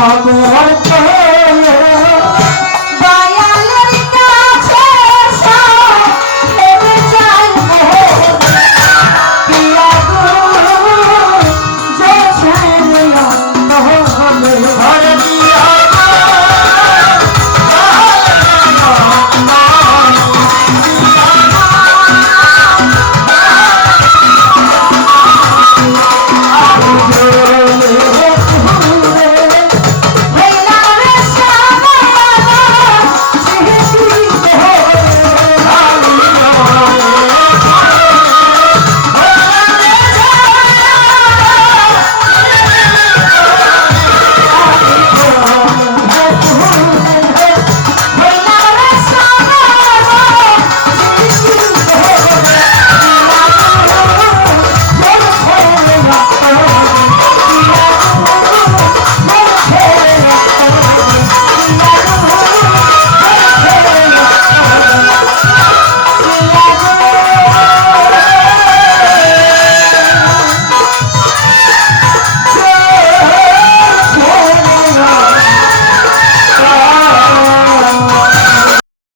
Come on.